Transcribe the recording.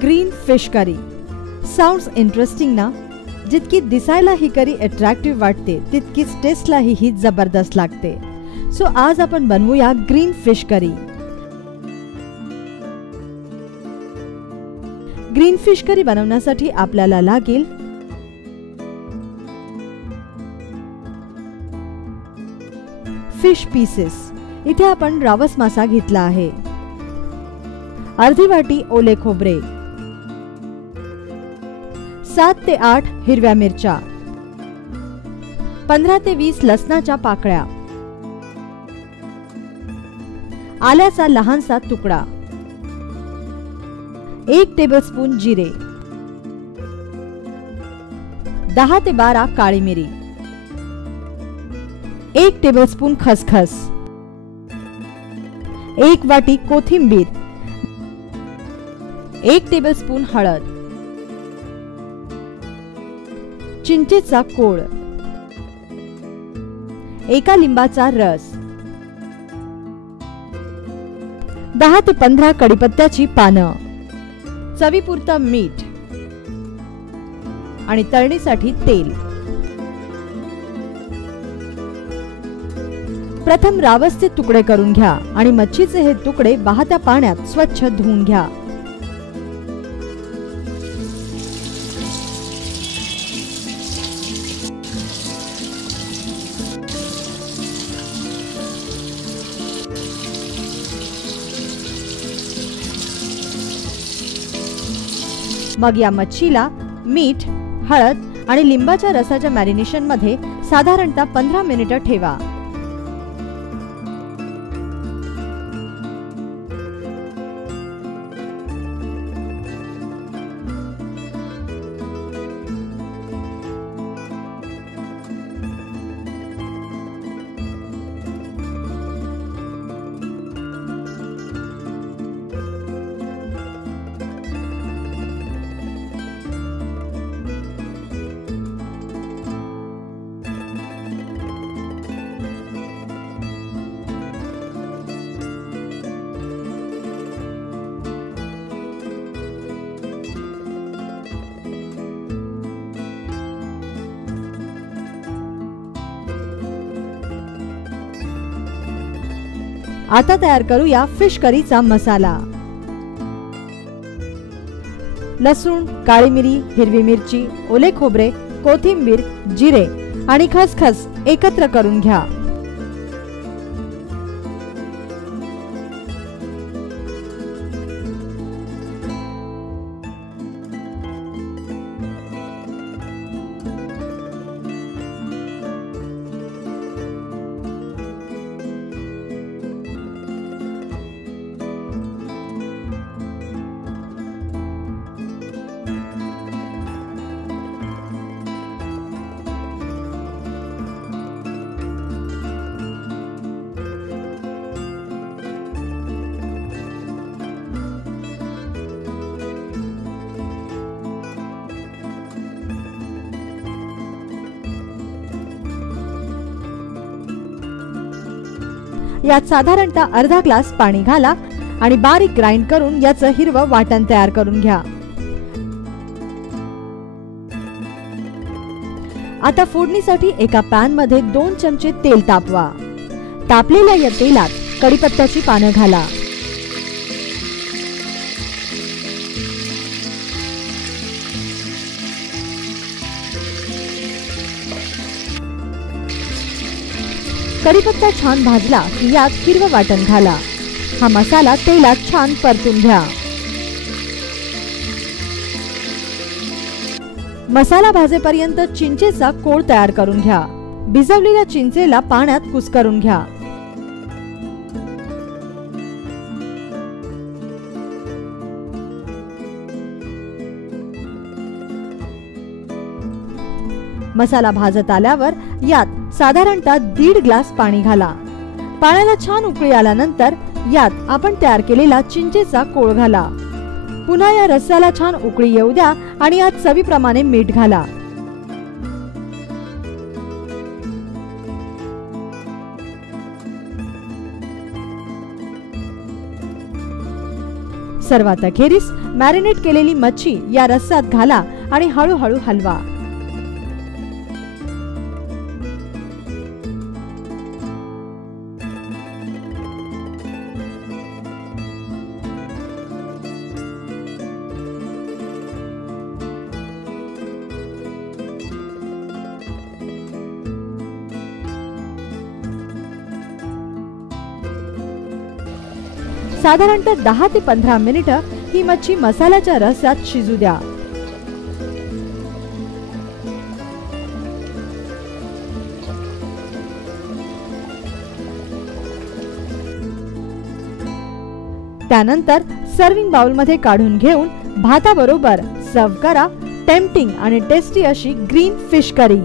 Green fish curry. Sounds interesting ना? जितकी दिसायला ही करी अट्रॅक्टिव्ह वाटते तितकीच टेस्टलाही ही जबरदस्त लागते. सो आज आपण बनवूया green fish curry. Green fish curry बनवण्यासाठी आपल्याला लागेल फिश पीसेस. इथे आपण रावस मासा घेतला आहे. अर्धी वाटी ओले खोबरे, 7 ते 8 हिरव्या मिरच्या, 15 ते 20 लसणाच्या पाकळ्या, आल्याचा लहानसा तुकडा, 1 टेबलस्पून जिरे, 10 ते 12 काळी मिरी, 1 टेबलस्पून खसखस, 1 वाटी कोथिंबीर, 1 टेबलस्पून हळद, चिंचेचा कोळ, 1 लिंबाचा रस, 10 ते 15 कढीपत्त्याची पानं, चवीपुरतं मीठ आणि तळणीसाठी तेल. प्रथम रावसचे तुकडे करून घ्या आणि मच्छीचे हे तुकडे वाहत्या पाण्यात स्वच्छ धुवून घ्या. मग या मच्छीला मीठ, हळद आणि लिंबाच्या रसाच्या मॅरिनेशन मध्ये साधारणतः 15 मिनिटं ठेवा. आता तयार करूया फिश करीचा मसाला. लसूण, काळी मिरी, हिरवी मिरची, ओले खोबरे, कोथिंबीर, जिरे आणि खसखस एकत्र करून घ्या. यात साधारणतः अर्धा ग्लास पाणी घाला आणि बारीक ग्राइंड करून याचं हिरवं वाटण तयार करून घ्या. आता फोडणीसाठी एका पॅन मध्ये 2 चमचे तेल तापवा. तापलेल्या या तेलात कढीपत्त्याची पानं घाला. कढीपत्ता छान भाजला की यात हिरवं वाटण घाला. हा मसाला तेलात छान परतून घ्या. मसाला भाजेपर्यंत चिंचेचा कोळ तयार करून घ्या. भिजवलेल्या चिंचेला पाण्यात कुस्करून घ्या. मसाला भाजत आल्यावर यात साधारणतः 1.5 ग्लास पाणी घाला. पाण्याला छान उकळी आल्यानंतर यात आपण तयार केलेला चिंचेचा कोळ घाला. पुन्हा या रस्स्याला छान उकळी येऊ द्या आणि यात चवीप्रमाणे मीठ घाला. सर्वात अखेरीस मॅरिनेट केलेली मच्छी या रस्स्यात घाला आणि हळूहळू हलवा. साधारणतः 10 ते 15 मिनिटं ही मच्छी मसाल्याच्या रस्स्यात शिजू द्या. त्यानंतर सर्विंग बाउल मध्ये काढून घेऊन भाताबरोबर सर्व्ह करा टेम्पटिंग आणि टेस्टी अशी ग्रीन फिश करी.